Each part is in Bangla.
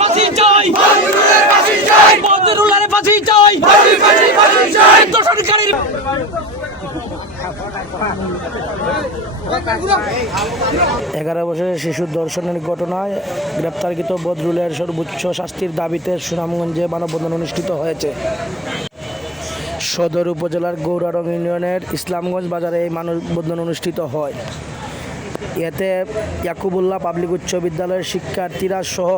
ফাঁসি চাই, বদরুলের ফাঁসি চাই, 11 বছরের শিশু ধর্ষণের ঘটনায় গ্রেপ্তারকৃত বদরুলের সর্বোচ্চ শাস্তির দাবিতে সুনামগঞ্জে মানববন্ধন অনুষ্ঠিত হয়েছে। সদর উপজেলার গৌরারং ইউনিয়নের ইসলামগঞ্জ বাজারে এই মানববন্ধন অনুষ্ঠিত হয়। এতে ইয়াকুবুল্লাহ পাবলিক উচ্চ বিদ্যালয়ের শিক্ষার্থীরা সহ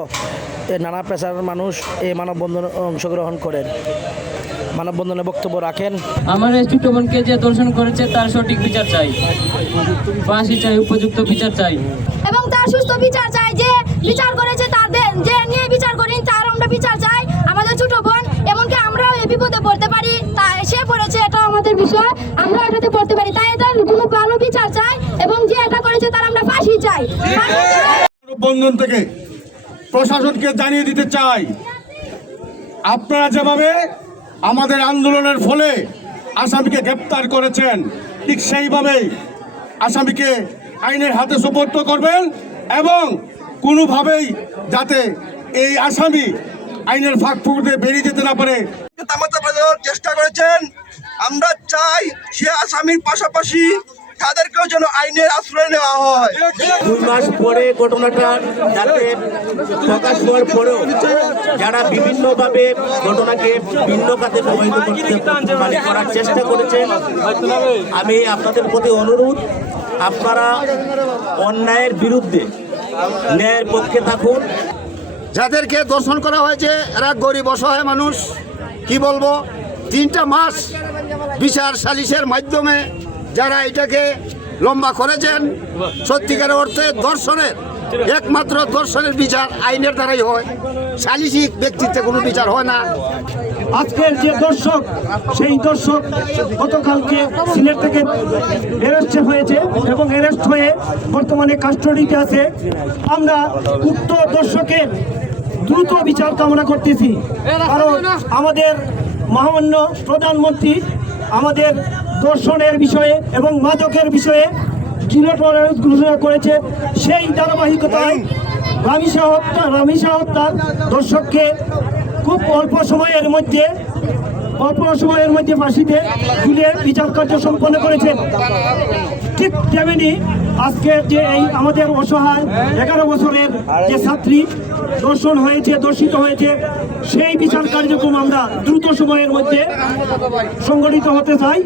নানা পেশার মানুষ এই মানববন্ধনে অংশগ্রহণ করেন। মানববন্ধনে বক্তব্য রাখেন, আমার এই ছোট বোনকে যে দর্শন করেছে তার সঠিক বিচার চাই, ফাঁসি চাই, উপযুক্ত বিচার চাই এবং তার সুস্থ বিচার চাই। যে বিচার করেছে তাদের যে নিয়ে বিচার করি তার আমরা বিচার চাই। আমাদের ছোট বোন এমনকি আমরাও এই বিপদে পড়তে পারি, তাই সে পড়েছে, এটা আমাদের বিষয়, আমরা এটাতে পড়তে পারি, তাই এটার কোনো ভালো বিচার চাই এবং যে এটা করেছে তার আমরা ফাঁসি চাই। বন্ধন থেকে প্রশাসনকে জানিয়ে দিতে চাই, আপনারা যেভাবে আমাদের আন্দোলনের ফলে আসামিকে গ্রেপ্তার করেছেন, ঠিক সেইভাবেই আসামিকে আইনের হাতে সোপর্দ করবেন এবং কোনোভাবেই যাতে এই আসামি আইনের ফাঁক ফুঁকতে বেরিয়ে যেতে না পারে চেষ্টা করেছেন। আমরা চাই সে আসামির পাশাপাশি তাদেরকেও যেন আইনের আশ্রয় নেওয়া হয়। 2 মাস পরে ঘটনাটা যাতে প্রকাশ হওয়ার পরেও যারা বিভিন্নভাবে ঘটনাকে ভিন্ন খাতে প্রভাবিত করার চেষ্টা করেছেন, আমি আপনাদের প্রতি অনুরোধ, আপনারা অন্যায়ের বিরুদ্ধে ন্যায়ের পক্ষে থাকুন। যাদেরকে দর্শন করা হয়েছে এরা গরিব অসহায় মানুষ। কি বলবো, 3টা মাস বিচার সালিশের মাধ্যমে যারা এটাকে লম্বা করেছেন, সত্যিকার অর্থে দর্শনের একমাত্র দর্শনের বিচার আইনের দ্বারাই হয়, সালিশি ব্যক্তিত্বে কোনো বিচার হয় না। আজকের যে দর্শক, সেই দর্শক গতকালকে সিলেট থেকে অ্যারেস্ট হয়েছে এবং অ্যারেস্ট হয়ে বর্তমানে কাস্টডিতে আছে। আমরা উক্ত দর্শকের দ্রুত বিচার কামনা করতেছি, কারণ আমাদের মহামান্য প্রধানমন্ত্রী আমাদের দর্শনের বিষয়ে এবং মাদকের বিষয়ে জিরো টলারেন্স ঘোষণা করেছে। সেই ধারাবাহিকতায় রামিসা হত্যার দর্শককে খুব অল্প সময়ের মধ্যে ফাঁসিতে ঝুলে বিচার কার্য সম্পন্ন করেছেন। ঠিক তেমনি আজকে যে এই আমাদের অসহায় 11 বছরের যে ছাত্রী দর্শিত হয়েছে, সেই বিচার কার্যক্রম আমরা দ্রুত সময়ের মধ্যে সংগঠিত হতে চাই।